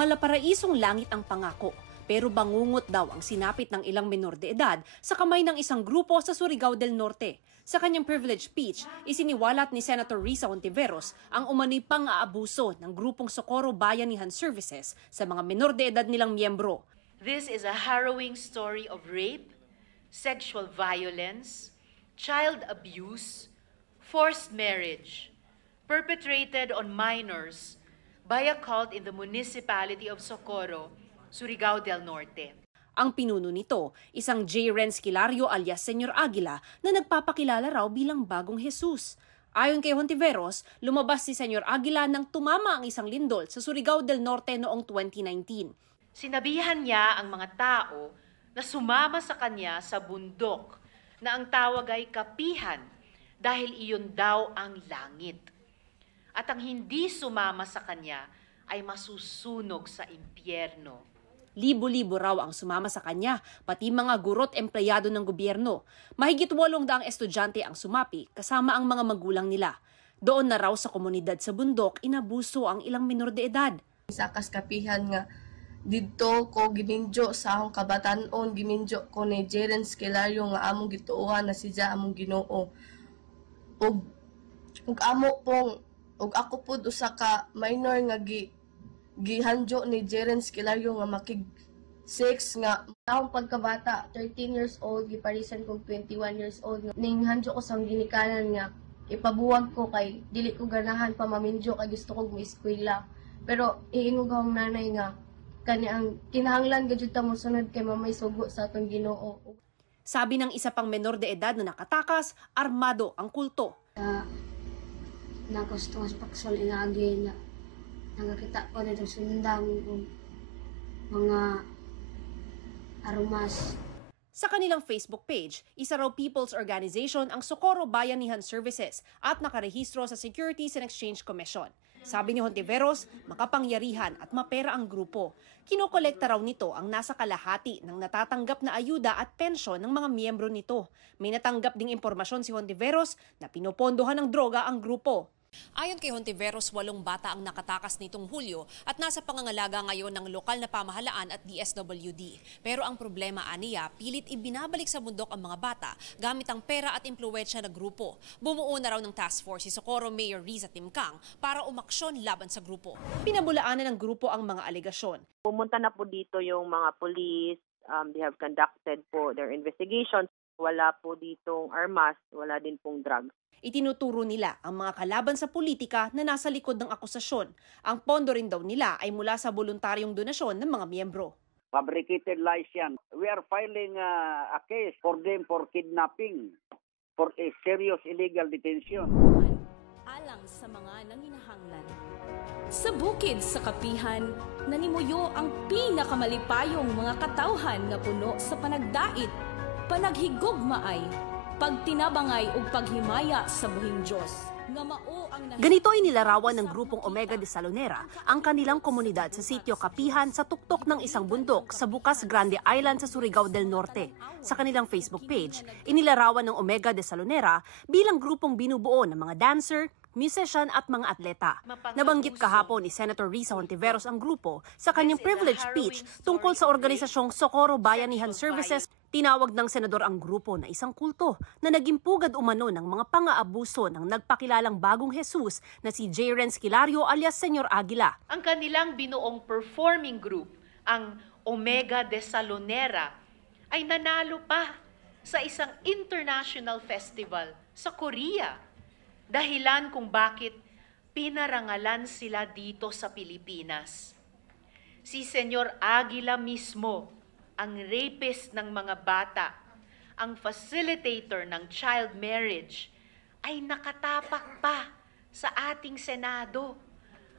Malaparaisong langit ang pangako, pero bangungot daw ang sinapit ng ilang menor de edad sa kamay ng isang grupo sa Surigao del Norte. Sa kanyang privilege speech, isiniwalat ni Senator Risa Hontiveros ang umano'y pang-aabuso ng grupong Socorro Bayanihan Services sa mga menor de edad nilang miyembro. This is a harrowing story of rape, sexual violence, child abuse, forced marriage, perpetrated on minors by a cult in the municipality of Socorro, Surigao del Norte. Ang pinuno nito, isang J. Renz Kilario alias Senyor Aguila na nagpapakilala raw bilang bagong Jesus. Ayon kay Hontiveros, lumabas si Senyor Aguila nang tumama ang isang lindol sa Surigao del Norte noong 2019. Sinabihan niya ang mga tao na sumama sa kanya sa bundok na ang tawag ay kapihan dahil iyon daw ang langit. At ang hindi sumama sa kanya ay masusunog sa impyerno. Libo-libo raw ang sumama sa kanya, pati mga guro't empleyado ng gobyerno. Mahigit 800 estudyante ang sumapi, kasama ang mga magulang nila. Doon na raw sa komunidad sa bundok, inabuso ang ilang menor de edad. Sa kaskapihan nga, dito ko giminjo sa akong kabatanon, giminjo ko ni J. Renz Kilario nga among gituuhan na siya among Ginoo. Ug amo pong ug ako pud usa ka minor nga gihanjo ni J. Renz Kilario nga makig 6 nga akong pagkabata 13 years old giparisan kog 21 years old ning hanjo ko sang ginikanan nga ipabuwag ko kay dili ko ganahan pa maminjo kay gusto kog mo-eskwela pero iingog akong nanay nga kani ang kinahanglan gajud ta mo sunod kay mamay sugo sa atong Ginoo. Sabi ng isa pang menor de edad na nakatakas, armado ang kulto. Na gusto mas paksol inagi na nakakita ko nito sundang mga aromas. Sa kanilang Facebook page, isa raw people's organization ang Socorro Bayanihan Services at nakarehistro sa Securities and Exchange Commission. Sabi ni Hontiveros, makapangyarihan at mapera ang grupo. Kinokolekta raw nito ang nasa kalahati ng natatanggap na ayuda at pensyon ng mga miyembro nito. May natanggap ding impormasyon si Hontiveros na pinopondohan ng droga ang grupo. Ayon kay Hontiveros, 8 bata ang nakatakas nitong Hulyo at nasa pangangalaga ngayon ng lokal na pamahalaan at DSWD. Pero ang problema aniya, pilit ibinabalik sa bundok ang mga bata gamit ang pera at impluwensya ng grupo. Bumuo na raw ng task force si Socorro Mayor Riza Timkang para umaksyon laban sa grupo. Pinabulaanan ng grupo ang mga alegasyon. Pumunta na po dito yung mga police, they have conducted po their investigations. Wala po ditong armas, wala din pong drugs. Itinuturo nila ang mga kalaban sa politika na nasa likod ng akusasyon. Ang pondo rin daw nila ay mula sa voluntaryong donasyon ng mga miyembro. Fabricated lies yan. We are filing a case for them for kidnapping, for a serious illegal detention. Alang sa mga nanginahanglan. Sa bukid sa kapihan, nanimuyo ang pinakamalipayong mga katawhan nga puno sa panagdait, panaghigugmaay, pagtinabangay ug paghimaya sa buhing Dios. Ganito inilarawan ng grupong Omega de Salonera ang kanilang komunidad sa sitio Kapihan sa tuktok ng isang bundok sa Bukas Grande Island sa Surigao del Norte. Sa kanilang Facebook page, inilarawan ng Omega de Salonera bilang grupong binubuo ng mga dancer, musician at mga atleta. Nabanggit kahapon ni Senator Risa Hontiveros ang grupo sa kanyang privilege speech tungkol sa organisasyong Socorro Bayanihan Services. Tinawag ng senador ang grupo na isang kulto na naging pugad umano ng mga pang-aabuso ng nagpakilalang bagong Jesus na si J. Renz Kilario alias Senyor Aguila. Ang kanilang binuong performing group, ang Omega de Salonera, ay nanalo pa sa isang international festival sa Korea. Dahilan kung bakit pinarangalan sila dito sa Pilipinas. Si Senyor Aguila mismo, ang rapist ng mga bata, ang facilitator ng child marriage, ay nakatapak pa sa ating Senado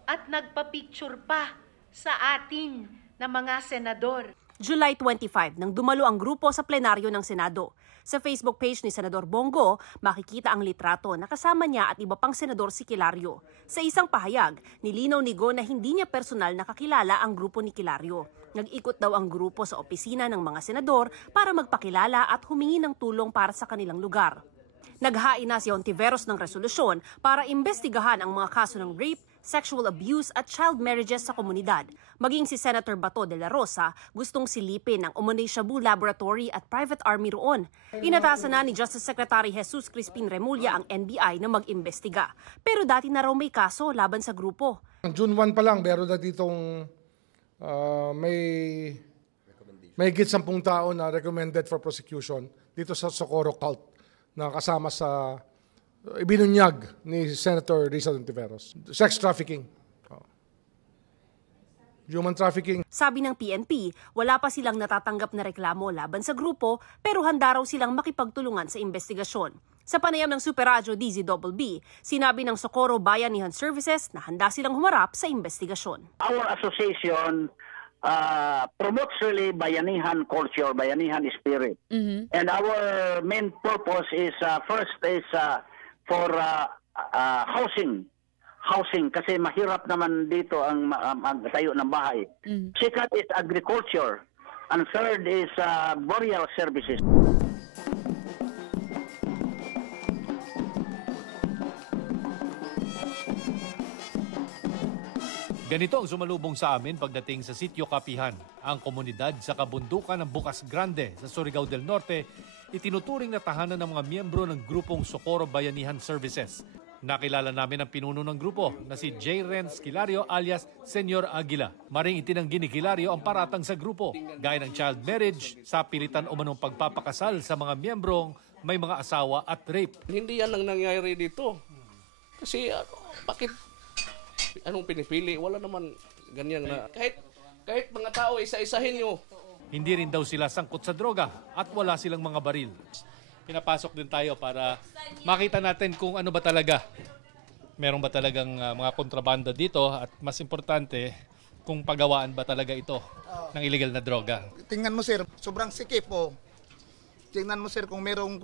at nagpa-picture pa sa atin na mga senador. July 25 nang dumalo ang grupo sa plenaryo ng Senado. Sa Facebook page ni Senador Bongo, makikita ang litrato na kasama niya at iba pang senador si Kilario. Sa isang pahayag, nilinaw ni Go na hindi niya personal nakakilala ang grupo ni Kilario. Nag-ikot daw ang grupo sa opisina ng mga senador para magpakilala at humingi ng tulong para sa kanilang lugar. Naghain na si Hontiveros ng resolusyon para imbestigahan ang mga kaso ng rape, sexual abuse at child marriages sa komunidad. Maging si Senator Bato de la Rosa gustong silipin ang Umunay Shabu Laboratory at private army roon. Inatasan na ni Justice Secretary Jesus Crispin Remulla ang NBI na mag-imbestiga. Pero dati na raw may kaso laban sa grupo. June 1 pa lang, meron na ditong may higit 10 tao na recommended for prosecution dito sa Socorro cult na kasama sa ibinunyag ni Senator Risa Hontiveros. Sex trafficking. Human trafficking. Sabi ng PNP, wala pa silang natatanggap na reklamo laban sa grupo pero handa raw silang makipagtulungan sa investigasyon. Sa panayam ng Super Radyo DZBB, sinabi ng Socorro Bayanihan Services na handa silang humarap sa investigasyon. Our association promotes really Bayanihan culture, Bayanihan spirit. And our main purpose is first is for housing kasi mahirap naman dito ang magtayo ng bahay. Second is agriculture and third is burial services. Ganito ang sumalubong sa amin pagdating sa Sitio Kapihan. Ang komunidad sa kabundukan ng Bukas Grande sa Surigao del Norte itinuturing na tahanan ng mga miyembro ng grupong Socorro Bayanihan Services. Nakilala namin ang pinuno ng grupo na si J. Renz Kilario alias Senyor Aguila. Maring itinanggi ni Kilario ang paratang sa grupo, gaya ng child marriage, sa pilitan umanong pagpapakasal sa mga miyembrong may mga asawa at rape. Hindi yan ang nangyayari dito. Kasi bakit anong pinipili? Wala naman ganyan na kahit mga tao isa-isahin nyo. Hindi rin daw sila sangkot sa droga at wala silang mga baril. Pinapasok din tayo para makita natin kung ano ba talaga. Meron ba talagang mga kontrabanda dito at mas importante kung pagawaan ba talaga ito ng illegal na droga. Tingnan mo sir, sobrang sikip po. Tingnan mo sir kung merong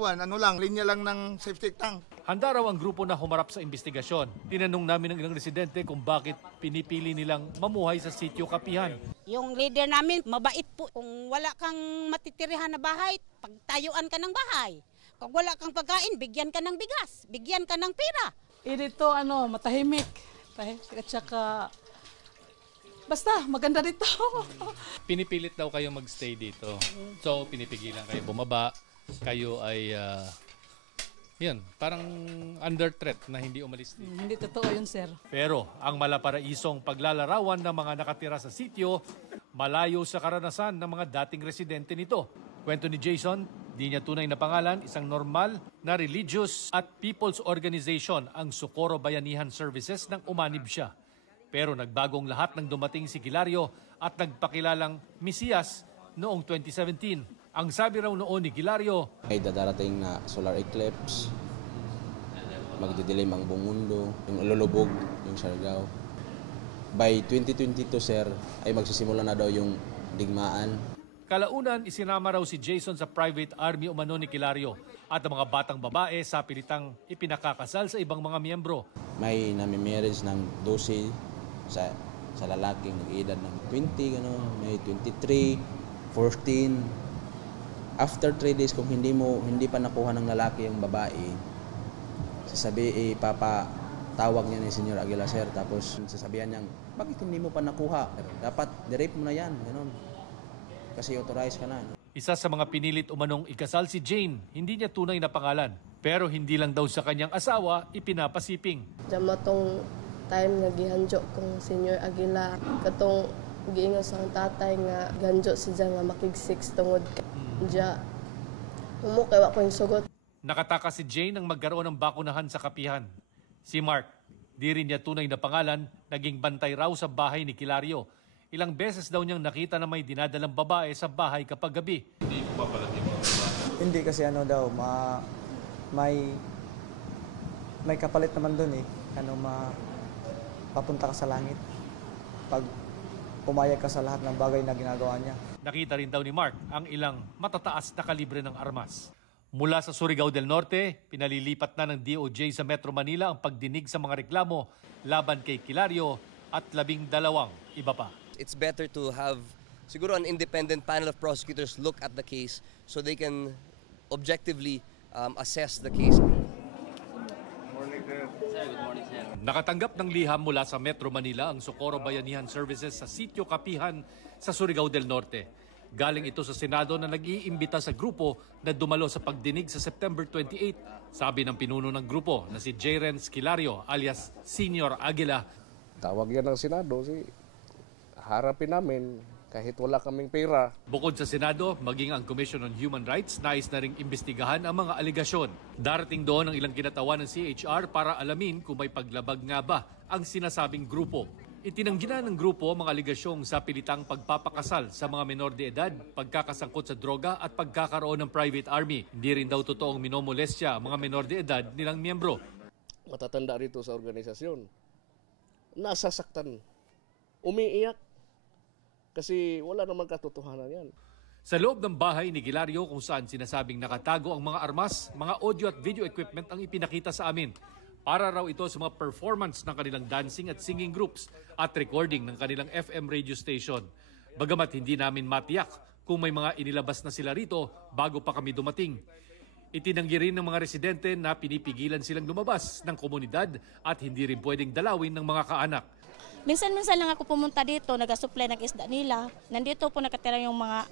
linya lang ng safety tank. Handa raw ang grupo na humarap sa investigasyon. Tinanong namin ng ilang residente kung bakit pinipili nilang mamuhay sa Sitio Kapihan. Yung leader namin, mabait po. Kung wala kang matitirihan na bahay, pagtayuan ka ng bahay. Kung wala kang pagkain, bigyan ka ng bigas, bigyan ka ng pera. Dito matahimik. At saka basta maganda dito. Pinipilit daw kayo magstay dito. So pinipigilan kayo bumaba. Kayo ay parang under threat na hindi umalis dito. Hindi totoo yun, sir. Pero ang malaparaisong paglalarawan ng mga nakatira sa sitio, malayo sa karanasan ng mga dating residente nito. Kwento ni Jason, di niya tunay na pangalan, isang normal na religious at people's organization ang Socorro Bayanihan Services nang umanib siya. Pero nagbagong lahat nang dumating si Kilario at nagpakilalang Mesiyas noong 2017. Ang sabi raw noon ni Kilario, ay dadarating na solar eclipse, magdidilim ang buong mundo, yung lulubog, yung Siargao. By 2022 sir, ay magsisimula na daw yung digmaan. Kalaunan, isinama raw si Jason sa private army umano ni Kilario at ang mga batang babae sa pilitang ipinakakasal sa ibang mga miyembro. May nami-marriage ng 12 sa lalaking nag-edad ng 20, gano'n, may 23, 14. After 3 days, kung hindi pa nakuha ng lalaki ang babae, papatawag niya ni Senyor Aguila sir, tapos sasabihan niya, bakit hindi mo pa nakuha? Dapat di-rape mo na yan, gano'n. Kasi authorized ka na. Isa sa mga pinilit umanong ikasal si Jane, hindi niya tunay na pangalan. Pero hindi lang daw sa kanyang asawa ipinapasiping. Dama tong time nga gihanjo kong Senyor Aguila, katong giingos ang tatay nga ganjo siya nga makig-6 tungod diya. Kay wa ko yung sugot. Nakataka si Jane nang magkaroon ng bakunahan sa Kapihan. Si Mark, di rin niya tunay na pangalan, naging bantay raw sa bahay ni Kilario. Ilang beses daw niyang nakita na may dinadalang babae sa bahay kapag gabi. Hindi mo papalaki mga babae? Hindi kasi may kapalit naman doon eh. Papunta ka sa langit. Pag pumayag ka sa lahat ng bagay na ginagawa niya. Nakita rin daw ni Mark ang ilang matataas na kalibre ng armas. Mula sa Surigao del Norte, pinalilipat na ng DOJ sa Metro Manila ang pagdinig sa mga reklamo laban kay Kilario at 12 iba pa. It's better to have siguro an independent panel of prosecutors look at the case so they can objectively assess the case. Good morning, sir. Sir, good morning, sir. Nakatanggap ng liham mula sa Metro Manila ang Socorro Bayanihan Services sa Sitio Kapihan sa Surigao del Norte. Galing ito sa Senado na nag-iimbita sa grupo na dumalo sa pagdinig sa September 28, sabi ng pinuno ng grupo na si J-Renz Kilario alias Senior Aguila. Tawag yan ng Senado, harapin namin kahit wala kaming pera. Bukod sa Senado, maging ang Commission on Human Rights, nais na ring imbestigahan ang mga aligasyon. Darating doon ang ilang kinatawan ng CHR para alamin kung may paglabag nga ba ang sinasabing grupo. Itinanggi na ng grupo ang mga aligasyong sa pilitang pagpapakasal sa mga menor de edad, pagkakasangkot sa droga at pagkakaroon ng private army. Hindi rin daw totoong minomolestya ang mga menor de edad nilang miyembro. Matatanda rito sa organisasyon, nasasaktan, umiiyak, kasi wala namang katotohanan yan. Sa loob ng bahay ni Kilario kung saan sinasabing nakatago ang mga armas, mga audio at video equipment ang ipinakita sa amin. Para raw ito sa mga performance ng kanilang dancing at singing groups at recording ng kanilang FM radio station. Bagamat hindi namin matiyak kung may mga inilabas na sila rito bago pa kami dumating. Itinanggi rin ng mga residente na pinipigilan silang lumabas ng komunidad at hindi rin pwedeng dalawin ng mga kaanak. Minsan-minsan lang ako pumunta dito, nag-supply ng isda nila. Nandito po nakatira yung mga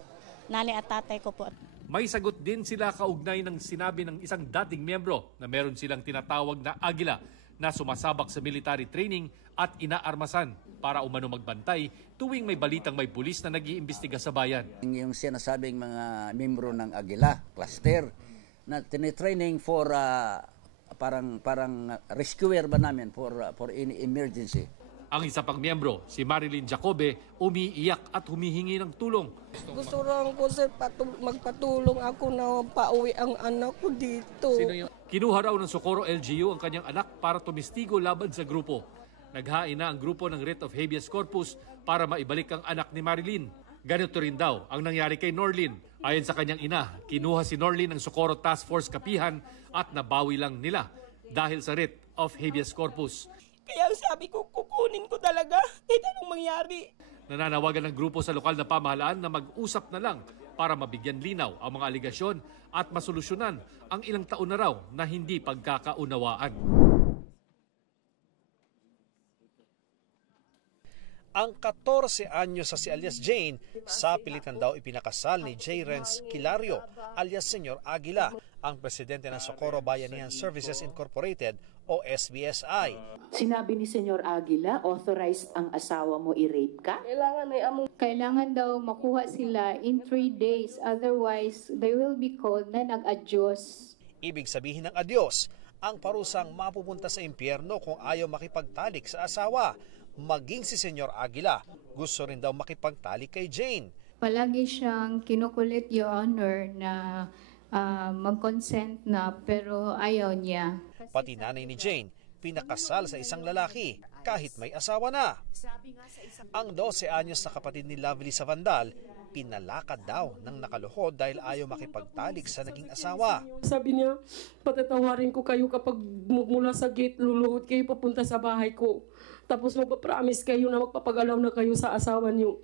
nanay at tatay ko po. May sagot din sila kaugnay ng sinabi ng isang dating miyembro na meron silang tinatawag na Agila na sumasabak sa military training at inaarmasan para umano magbantay tuwing may balitang may pulis na nag-iimbestiga sa bayan. Yung sinasabing mga miyembro ng Agila cluster na tinitraining for parang rescuer ba namin for any emergency. Ang isa pang miyembro, si Marilyn Jacobe, umiiyak at humihingi ng tulong. Gusto lang ko sir magpatulong ako na pauwi ang anak ko dito. Kinuha raw ng Socorro LGU ang kanyang anak para tumistigo laban sa grupo. Naghain na ang grupo ng writ of habeas corpus para maibalik ang anak ni Marilyn. Ganito rin daw ang nangyari kay Norlin. Ayon sa kanyang ina, kinuha si Norlin ng Socorro Task Force Kapihan at nabawi lang nila dahil sa writ of habeas corpus. Kaya sabi ko, kukunin ko talaga. Kahit anong mangyari. Nananawagan ng grupo sa lokal na pamahalaan na mag-usap na lang para mabigyan linaw ang mga aligasyon at masolusyonan ang ilang taon na raw na hindi pagkakaunawaan. Ang 14 anyos sa si alias Jane, sa pilitan daw ipinakasal ni J-Renz Kilario alias Senior Aguila, ang presidente ng Socorro Bayanihan Services Incorporated o SBSI. Sinabi ni Senior Aguila, authorized ang asawa mo i-rape ka? Kailangan daw makuha sila in 3 days, otherwise they will be called na nag-adyos. Ibig sabihin ng adyos, ang parusang mapupunta sa impyerno kung ayaw makipagtalik sa asawa. Maging si Senior Aguila, gusto rin daw makipagtalik kay Jane. Palagi siyang kinukulit, Your Honor, na mag-consent na pero ayaw niya. Pati nanay ni Jane, pinakasal sa isang lalaki kahit may asawa na. Ang 12 anyos na kapatid ni Lovely sa Vandal, pinalakad daw ng nakaluhod dahil ayaw makipagtalik sa naging asawa. Sabi niya, patatawarin ko kayo kapag mula sa gate, luluhod kayo papunta sa bahay ko. Tapos magpapromise kayo na magpapagalaw na kayo sa asawa niyo.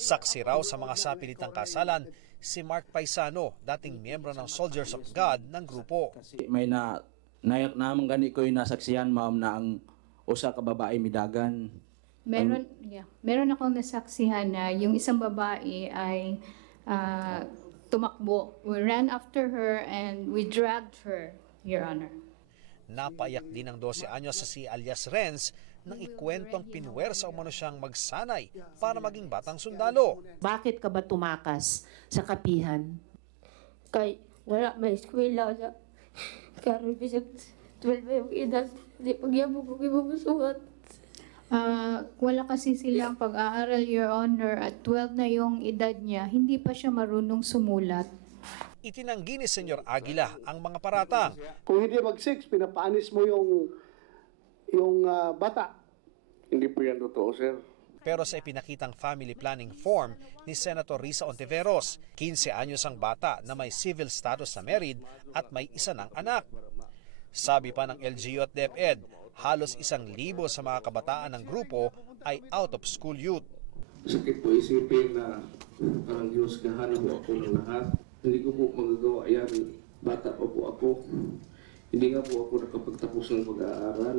Saksi raw sa mga sapilitang kasalan, si Mark Paisano, dating miyembro ng Soldiers of God ng grupo. Kasi may naman gani ko yung nasaksihan, ma'am, na ang usa ka babae midagan. Meron akong nasaksihan na yung isang babae ay tumakbo. We ran after her and we dragged her, Your Honor. Napayak din ng 12 anyos sa si alias Renz nang ikwentong pinwersa umano siyang magsanay para maging batang sundalo. Bakit ka ba tumakas sa kapihan? Kay wala may eskwela sa karon bisag 12 yung edad, di pagyamo ko gibubusuhat. Wala kasi silang pag-aaral, Your Honor, at 12 na yung edad niya, hindi pa siya marunong sumulat. Itinanggi ni Senior Aguila ang mga paratang. Kung hindi mag-6, pinapaanis mo yung bata. Hindi po yan totoo, sir. Pero sa ipinakitang family planning form ni Senator Risa Ontiveros, 15 anyos ang bata na may civil status na married at may isa ng anak. Sabi pa ng LGU at DepEd, halos 1,000 sa mga kabataan ng grupo ay out-of-school youth. Sakit po isipin na parang hinusgahan na po ako ng lahat. Hindi ko po magagawa yan. Bata pa po ako. Hindi nga po ako nakapagtapos ng pag-aaral.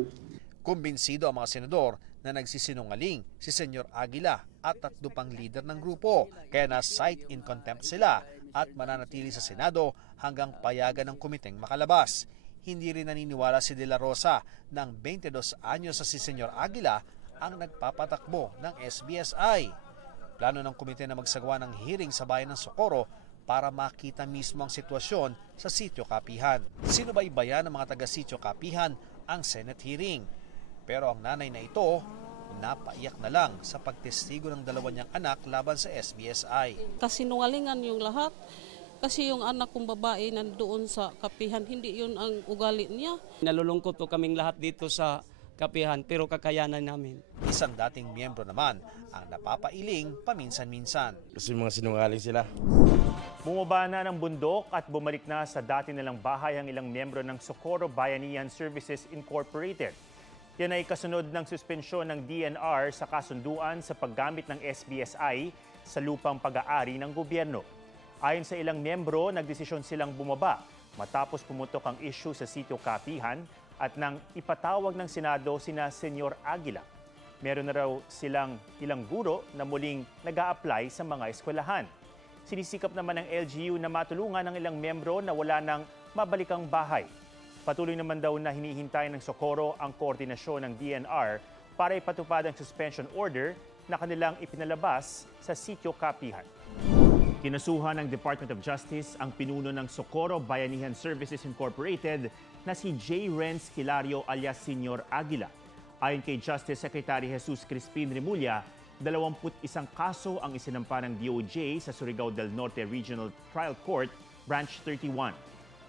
Kumbinsido ang mga senador na nagsisinungaling si Senyor Aguila at 3 pang leader ng grupo, kaya na-cite in contempt sila at mananatili sa Senado hanggang payagan ng komiteng makalabas. Hindi rin naniniwala si De La Rosa ng 22 anyos sa si Senyor Aguila ang nagpapatakbo ng SBSI. Plano ng komite na magsagawa ng hearing sa bayan ng Socorro para makita mismo ang sitwasyon sa Sitio Kapihan. Sinubaybayan ng mga taga-Sitio Kapihan ang Senate hearing. Pero ang nanay na ito, napaiyak na lang sa pagtestigo ng 2 niyang anak laban sa SBSI. Kasinungalingan yung lahat. Kasi yung anak kong babae nandoon sa Kapihan, hindi yun ang ugali niya. Nalulungkot po kaming lahat dito sa Kapihan, pero kakayanan namin. Isang dating miyembro naman ang napapailing paminsan-minsan. Kasi mga sinungaling sila. Bumaba na ng bundok at bumalik na sa dati nilang bahay ang ilang miyembro ng Socorro Bayanihan Services Incorporated. Yan ay kasunod ng suspensyon ng DNR sa kasunduan sa paggamit ng SBSI sa lupang pag-aari ng gobyerno. Ayon sa ilang miyembro, nagdesisyon silang bumaba matapos pumutok ang issue sa Sitio Kapihan at nang ipatawag ng Senado sina Senyor Aguila. Meron na raw silang ilang guro na muling nag-a-apply sa mga eskwelahan. Sinisikap naman ng LGU na matulungan ng ilang miyembro na wala nang mabalikang bahay. Patuloy naman daw na hinihintay ng Socorro ang koordinasyon ng DNR para ipatupad ang suspension order na kanilang ipinalabas sa Sitio Kapihan. Kinasuhan ng Department of Justice ang pinuno ng Socorro Bayanihan Services Incorporated na si J. Renz Kilario alias Senyor Aguila. Ayon kay Justice Secretary Jesus Crispin Remulla, 21 kaso ang isinampa ng DOJ sa Surigao del Norte Regional Trial Court, Branch 31.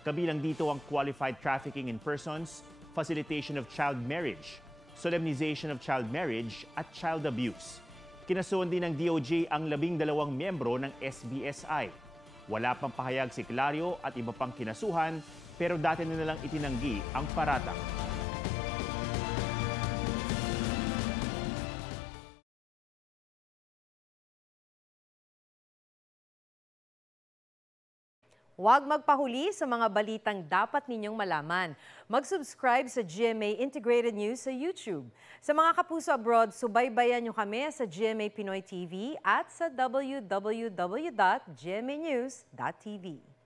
Kabilang dito ang qualified trafficking in persons, facilitation of child marriage, solemnization of child marriage at child abuse. Kinasuhan din ng DOJ ang 12 miyembro ng SBSI. Wala pang pahayag si Kilario at iba pang kinasuhan, pero dati na nilang itinanggi ang paratang. Huwag magpahuli sa mga balitang dapat ninyong malaman. Mag-subscribe sa GMA Integrated News sa YouTube. Sa mga kapuso abroad, subaybayan nyo kami sa GMA Pinoy TV at sa www.gmanews.tv.